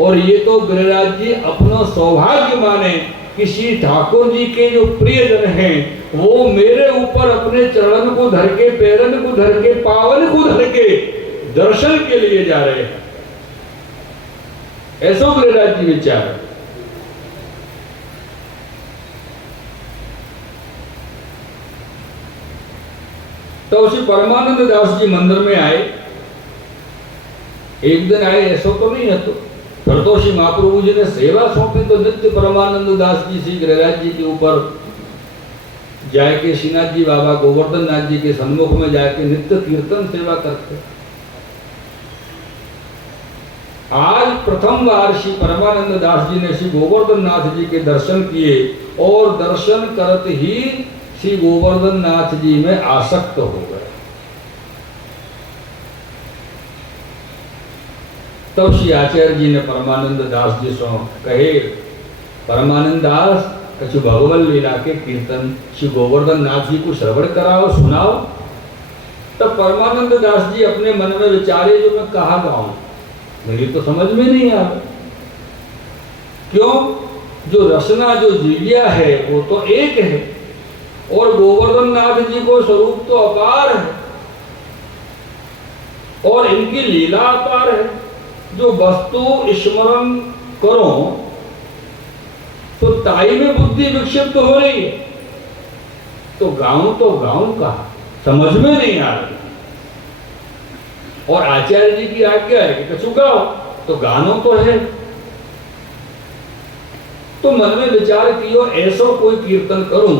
और ये तो गिरिराज जी अपना सौभाग्य माने कि श्री ठाकुर जी के जो प्रियजन हैं वो मेरे ऊपर अपने चरण को धर के, पैरन को धर के, पावन को धर के दर्शन के लिए जा रहे हैं। ऐसा गिरिराज जी विचार। तो श्री परमानंद दास जी मंदिर में आए। एक दिन आए ऐसा तो नहीं है, तो फिर तो श्री महाप्रभु जी ने सेवा सौंपी तो नित्य परमानंद दास जी श्री गिरिराज जी के ऊपर जाके श्रीनाथ जी बाबा गोवर्धन नाथ जी के सम्मुख में जाके नित्य कीर्तन सेवा करते। आज प्रथम बार श्री परमानंद दास जी ने श्री गोवर्धन नाथ जी के दर्शन किए और दर्शन करते ही श्री गोवर्धन नाथ जी में आसक्त हो गए। तब श्री आचार्य जी ने परमानंद दास जी से कहे, परमानंद दास कछु भगवत लीला के कीर्तन श्री गोवर्धन नाथ जी को श्रवण कराओ, सुनाओ। तब परमानंद दास जी अपने मन में विचारे, जो मैं कहा गाऊं, मेरी तो समझ में नहीं आ रहा। क्यों? जो रचना, जो जीविया है वो तो एक है और गोवर्धन नाथ जी को स्वरूप तो अपार है और इनकी लीला अपार है। जो वस्तु स्मरण करो तो ताई में बुद्धि विक्षिप्त हो रही है, तो गाऊं कहा, समझ में नहीं आ रही। और आचार्य जी की आज्ञा है कि कछु गाओ, तो गानो तो है। तो मन में विचार कियो ऐसा कोई कीर्तन करूं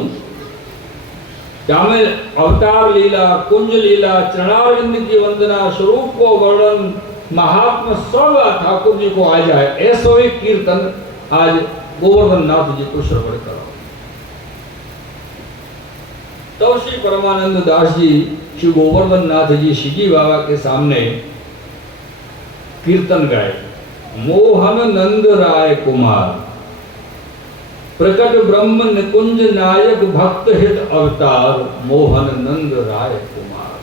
क्या मैं अवतार लीला, कुंज लीला, चरणारविंद की वंदना, स्वरूप को वर्णन, महात्मा सब ठाकुर जी को आ जाए, ऐसा एक कीर्तन आज गोवर्धन नाथ जी को श्रवण कराओ। तो श्री परमानंद दास जी श्री गोवर्धन नाथ जी श्री जी बाबा के सामने कीर्तन गाए। मोहन नंद राय कुमार, प्रकट ब्रह्म निकुंज नायक, भक्त हित अवतार, मोहन नंद राय कुमार।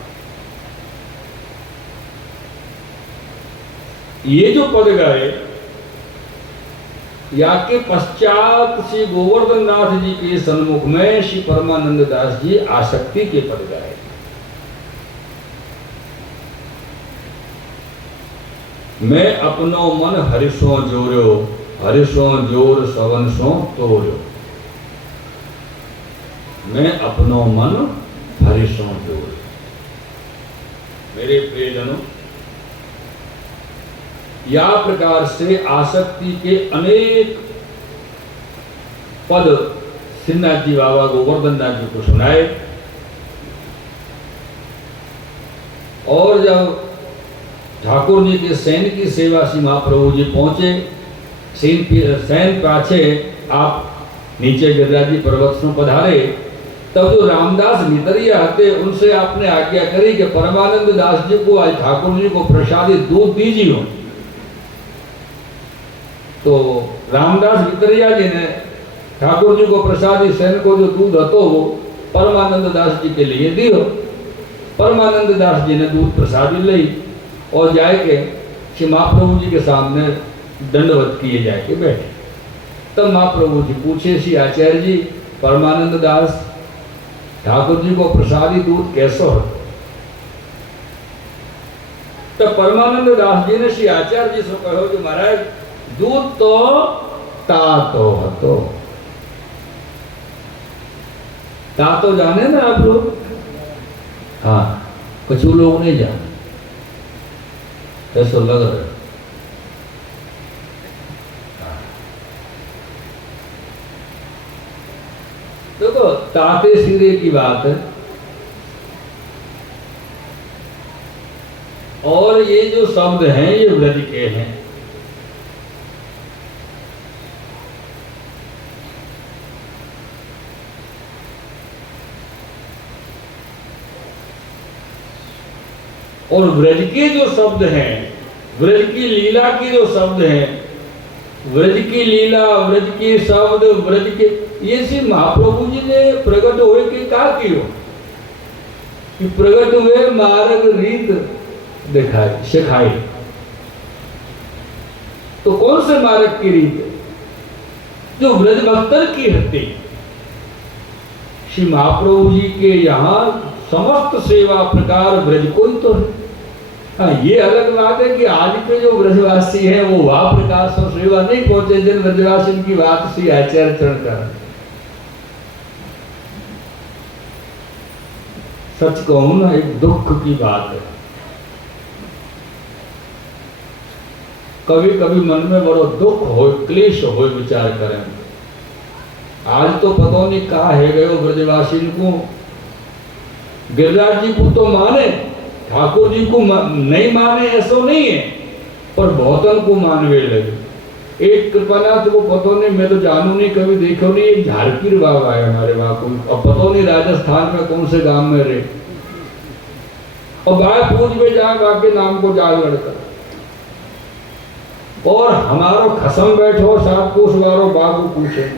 ये जो पद गाए, या के पश्चात श्री गोवर्धन नाथ जी के सन्मुख में श्री परमानंद दास जी आसक्ति के पद गाए। मैं अपनो मन हरिशो जोर्यो, हरिशो जोर सवन सो तोर्यो। मैं अपनो मन हरिशो जोर। मेरे प्रियजनों, या प्रकार से आसक्ति के अनेक पद श्रीनाथ जी बाबा गोवर्धन नाथ जी को सुनाए। और जब ठाकुर जी के सैन की सेवा श्री महाप्रभु जी पहुंचे, सैन पाछे आप नीचे गिरिराज जी पर्वत से पधारे, तब जो रामदास मितरिया हते उनसे आपने आज्ञा करी कि परमानंद दास जी को आज ठाकुर जी को प्रसादी दूध दीजिए। तो रामदास भितरिया जी ने ठाकुर जी को प्रसादी सैन को जो दूध हतो वो परमानंद दास जी के लिए दियो। परमानंद दास जी ने दूध प्रसादी ली और जाके श्री महाप्रभु जी के सामने दंडवत किए जाके बैठे। तब महाप्रभु जी पूछे, श्री आचार्य जी, परमानंद दास ठाकुर जी को प्रसादी दूध कैसो हो? तब परमानंद दास जी ने श्री आचार्य जी से कहो कि महाराज दूध तो तातो हतो। तातो जाने ना आप लोग? हाँ, कुछ लोग नहीं जाने, ऐसा लग रहा है। देखो, ताते सिरे की बात है। और ये जो शब्द हैं ये व्रज के हैं। और व्रज के जो शब्द हैं, व्रज की लीला के जो शब्द हैं, व्रज की लीला, व्रज के शब्द, व्रज के ये श्री महाप्रभु जी ने प्रकट हुए के का कियो कि प्रकट हुए मार्ग रीत दिखाई सिखाई। तो कौन से मार्ग की रीत है? जो ब्रज भक्तर की हत्या। श्री महाप्रभु जी के यहाँ समस्त सेवा प्रकार ब्रज को ही तो है। हाँ, ये अलग बात है कि आज के जो ब्रजवासी हैं वो वह प्रकार से सेवा नहीं पहुंचे जिन ब्रजवासी की बात श्री आचार्य चरण कर। सच कहूं ना, एक दुख की बात है। कभी कभी मन में बड़ो दुख हो, क्लेश हो, विचार करें। आज तो पता नहीं कहा है गयो ब्रजवासी को। गिरिराज जी को तो माने, ठाकुर जी को नहीं माने ऐसा नहीं है, पर बहुतन को मानवे लगे। एक कृपानाथ को पता नहीं, मैं तो जानू नहीं, कभी देखो नहीं। एक झारपीर बाबा है हमारे वहां को, अब पता नहीं राजस्थान में कौन से गांव में रहे, और बाय पूज में जाए बाकी नाम को जाग लड़का। और हमारो खसम बैठो सात कोस वारो बाबू पूछे,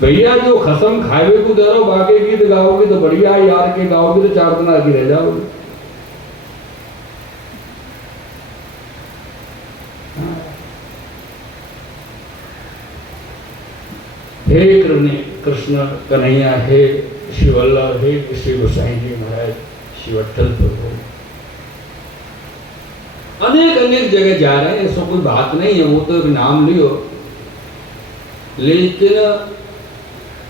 भैया जो खसम खावे को दरो बाकी गीत गाओगे तो बढ़िया, यार के गाओगे तो 4 दिन आगे रह जाओगे। हे कृष्ण कन्हैया, हे शिवल्लभ, हे श्री गोसाई जी महाराज, शिवट्ठल प्रभु, अनेक अनेक जगह जा रहे हैं, ऐसा कोई बात नहीं है, वो तो एक नाम लियो। लेकिन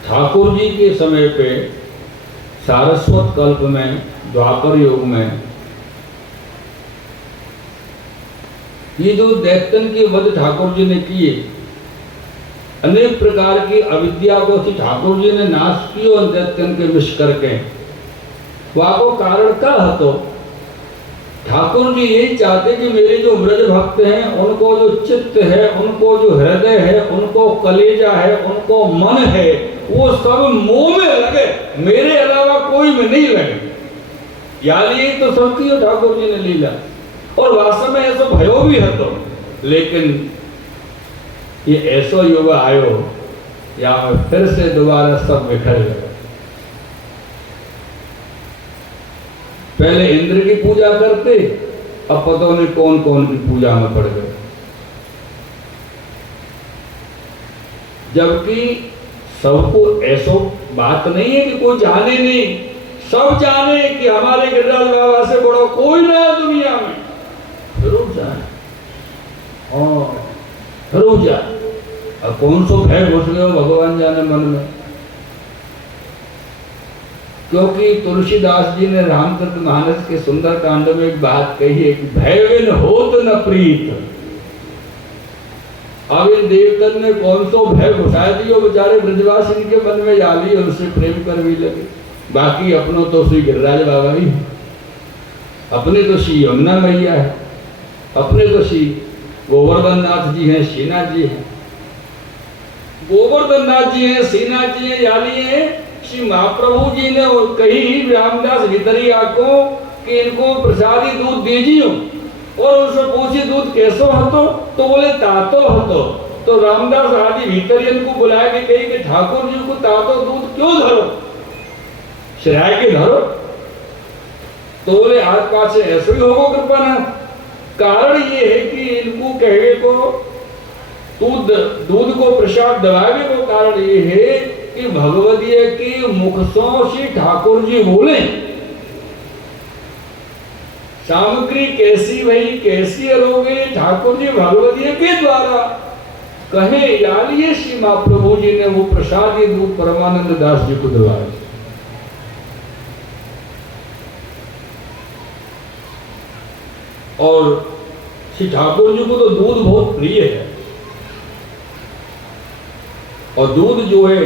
ठाकुर जी के समय पे सारस्वत कल्प में, द्वापर युग में, ये जो दैत्यन के वध ठाकुर जी ने किए, अनेक प्रकार की अविद्या को ठाकुर जी ने नाश किया दैत्यन के विष करके। वह को कारण क्या है? तो ठाकुर जी यही चाहते कि मेरे जो ब्रज भक्त हैं उनको जो चित्त है, उनको जो हृदय है, उनको कलेजा है, उनको मन है, वो सब मोह में लगे, मेरे अलावा कोई में नहीं लगे। यानी ये तो सबकी ठाकुर जी ने लीला, और वास्तव में ऐसा भयो भी है। तो लेकिन ये ऐसा युग आयो या फिर से दोबारा सब बिखर गए। पहले इंद्र की पूजा करते, अब पता नहीं कौन कौन की पूजा में पड़ गए। जबकि सबको ऐसा बात नहीं है कि कोई जाने नहीं, सब जाने कि हमारे गिरिराज बाबा से बड़ा कोई ना है दुनिया में। जरूर जाए और जरूर जाए। अब कौन सो भय घुस गए भगवान जाने मन में। क्योंकि तुलसीदास जी ने रामचरित मानस के सुंदर कांड में एक बात कही है कि भय बिन होत न प्रीत। अब इन देवतन ने कौन सो भय घुसा दियो बेचारे ब्रजवासी के मन में, जाली और उससे प्रेम कर भी लगे। बाकी अपनों तो श्री गिरिराज बाबा ही, अपने तो श्री यमुना मैया है, अपने तो श्री गोवर्धन नाथ जी हैं, श्रीनाथ जी हैं। गोवर्धन नाथ जी हैं, श्रीनाथ जी हैं, यानी है श्री महाप्रभु जी ने कही रामदास भितरिया को कि इनको प्रसादी दूध दीजिए, और उनसे पूछी दूध कैसो हतो, तो बोले तातो हतो। तो रामदास आदि भितरियन को बुलाया के कही कि ठाकुर जी को तातो दूध क्यों धरो, श्राय के धरो। तो बोले आज पास से ऐसे ही होगा कृपानाथ। कारण ये है कि इनको कहे को दूध को प्रसाद दबावे को कारण ये है कि भगवदीय के मुख से ठाकुर जी बोले सामग्री कैसी भई कैसी अरोगे, ठाकुर जी भगवदीय के द्वारा कहे। यानी श्री महाप्रभु जी ने वो प्रसाद ये दूध परमानंद दास जी को दिलाया। और श्री ठाकुर जी को तो दूध बहुत प्रिय है, और दूध जो है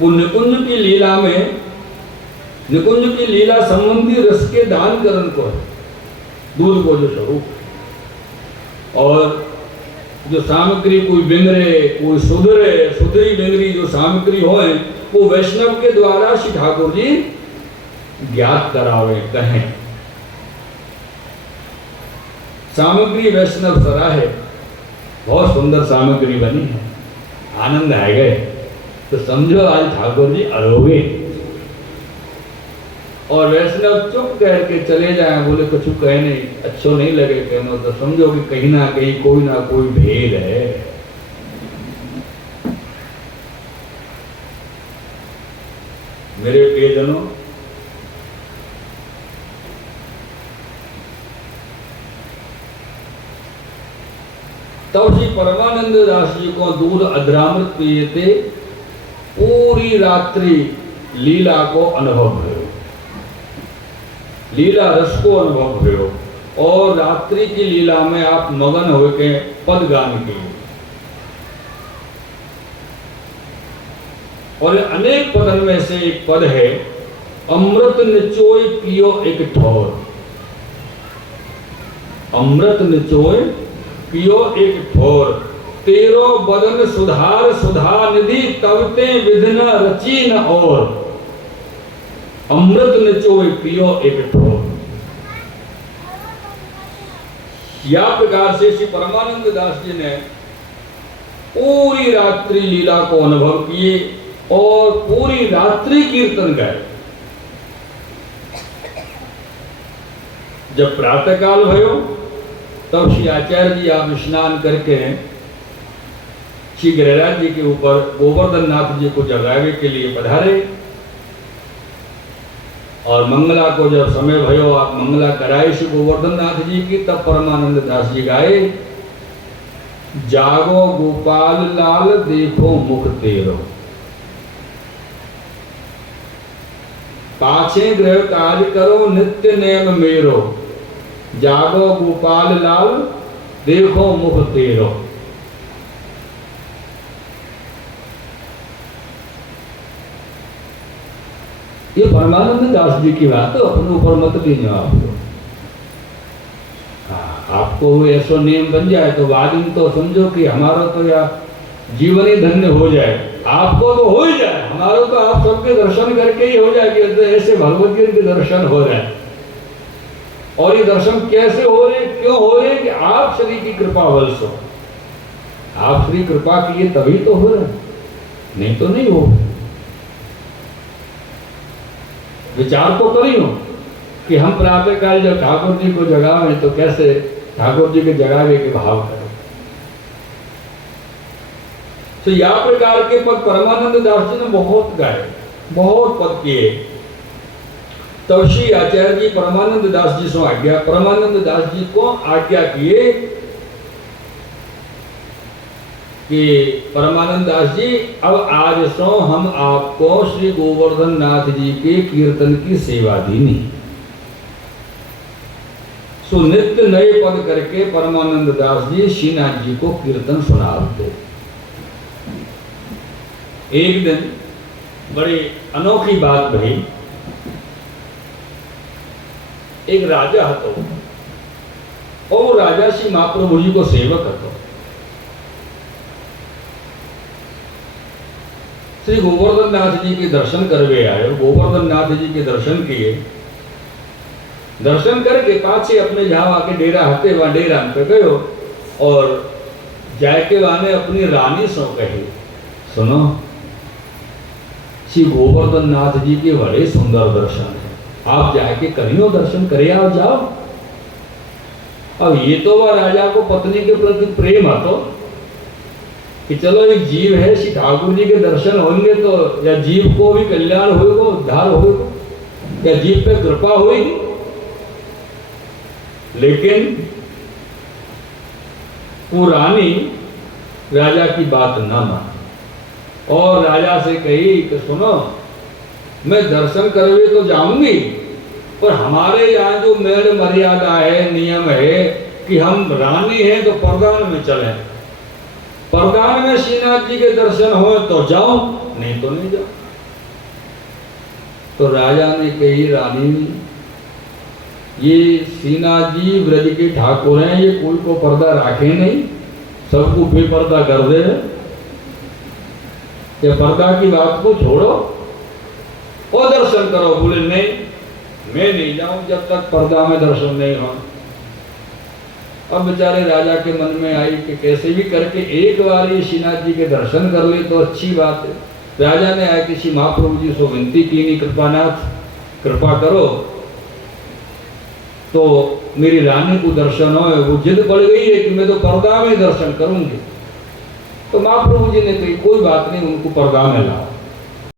वो निकुंज की लीला में, निकुंज की लीला संबंधी रस के दान करण को है दूध को जो स्वरूप। और जो सामग्री कोई बिंगरे कोई सुधरे, सुधरी बिंगरी जो सामग्री हो वो वैष्णव के द्वारा श्री ठाकुर जी ज्ञात करावे कहें। सामग्री वैष्णव सराहे, बहुत सुंदर सामग्री बनी है, आनंद आ गए। तो समझो आज ठाकुर जी अरोगे। और वैष्णव चुप कह के चले जाए, बोले कुछ कहे नहीं, अच्छो नहीं लगे कहना, तो समझो कि कहीं ना कोई भेद है। मेरे प्रियजनों, तब श्री परमानंद दास जी को दूध अधरामृत पिए थे, पूरी रात्रि लीला को अनुभव भयो, लीला रस को अनुभव भयो, और रात्रि की लीला में आप मगन हो के पद गान किए। और अनेक पदन में से एक पद है, अमृत निचोय पियो एक ठोर। अमृत निचोय पियो एक ठोर, तेरो बदन सुधार सुधा निधि, तब ते विधि न रची न और। अमृत निचोय पियो एक ठोर। या प्रकार से श्री परमानंद दास जी ने पूरी रात्रि लीला को अनुभव किए और पूरी रात्रि कीर्तन गाए। जब प्रातः काल भयो तब श्री आचार्य जी आप स्नान करके श्री गिरिराज जी के ऊपर गोवर्धन नाथ जी को जगावे के लिए पधारे, और मंगला को जब समय भयो आप मंगला कराए श्री गोवर्धन नाथ जी की, तब परमानंद दास जी गाए, जागो गोपाल लाल देखो मुख तेरो, पाछे गृह कार्य करो नित्य नेम मेरो, जागो गोपाल लाल देखो मुख तेरो। ये परमानंद दास जी की बात है, अपने ऊपर मत लीजिए आप लोग। आपको ऐसा नियम बन जाए तो बाद में तो समझो कि हमारा तो या जीवन ही धन्य हो जाए। आपको तो हो ही जाए, हमारा तो आप सबके दर्शन करके ही हो जाए कि ऐसे भगवत जी के दर्शन हो जाए। और ये दर्शन कैसे हो रहे, क्यों हो रहे, कि आप श्री की कृपा बल से, आप श्री कृपा किए तभी तो हो रहे, नहीं तो नहीं हो। विचार तो करी हो कि हम प्रातः काल जब ठाकुर जी को जगावे तो कैसे ठाकुर जी के जगावे के भाव करें। तो या प्रकार के पद परमानंद दास जी ने बहुत गाए, बहुत पद किए। तब श्री आचार्य जी परमानंद दास जी से आज्ञा, परमानंद दास जी को आज्ञा किए कि परमानंद दास जी, अब आज सो हम आपको श्री गोवर्धन नाथ जी के कीर्तन की सेवा दीनी। सो नित्य नए पद करके परमानंद दास जी श्रीनाथ जी को कीर्तन सुनाते। एक दिन बड़ी अनोखी बात भई। एक राजा हतो और वो राजा श्री महाप्रभु जी को सेवक हतो। श्री गोवर्धन नाथ जी के दर्शन करवे आए, गोवर्धन नाथ जी के दर्शन किए, दर्शन करके पाछे अपने जहां आके डेरा हते वहां डेरा पे गयो और जाके वाने अपनी रानी सो कही, सुनो श्री गोवर्धन नाथ जी के बड़े सुंदर दर्शन है, आप जाके करियो दर्शन करे आओ जाओ। अब ये तो वह राजा को पत्नी के प्रति प्रेम हतो कि चलो एक जीव है, श्री ठाकुर जी के दर्शन होंगे तो या जीव को भी कल्याण होगा, उद्धार होगा, या जीव पे कृपा होगी। लेकिन वो रानी राजा की बात न मान और राजा से कही कि सुनो मैं दर्शन करवे तो जाऊंगी, पर हमारे यहाँ जो मेड़ मर्यादा है, नियम है कि हम रानी हैं तो परदान में चले, परदान में श्रीनाथ जी के दर्शन हो तो जाओ, नहीं तो नहीं जाओ। तो राजा ने कही, रानी ये श्रीनाथ जी ब्रज के ठाकुर हैं, ये कोई को पर्दा राखे नहीं, सबको बेपर्दा कर दे। ये पर्दा की बात को छोड़ो और दर्शन करो। बोले नहीं, मैं नहीं जाऊं जब तक पर्दा में दर्शन नहीं हो। अब बेचारे राजा के मन में आई कि कैसे भी करके एक बार ये श्रीनाथ जी के दर्शन कर ले तो अच्छी बात है। राजा ने आया कि श्री महाप्रभु जी से विनती की, नहीं कृपानाथ कृपा करो तो मेरी रानी को दर्शन हो। वो जिद बढ़ गई है कि मैं तो पर्दा में दर्शन करूंगी। तो महाप्रभु जी ने कही कोई बात नहीं, उनको पर्दा में लाओ।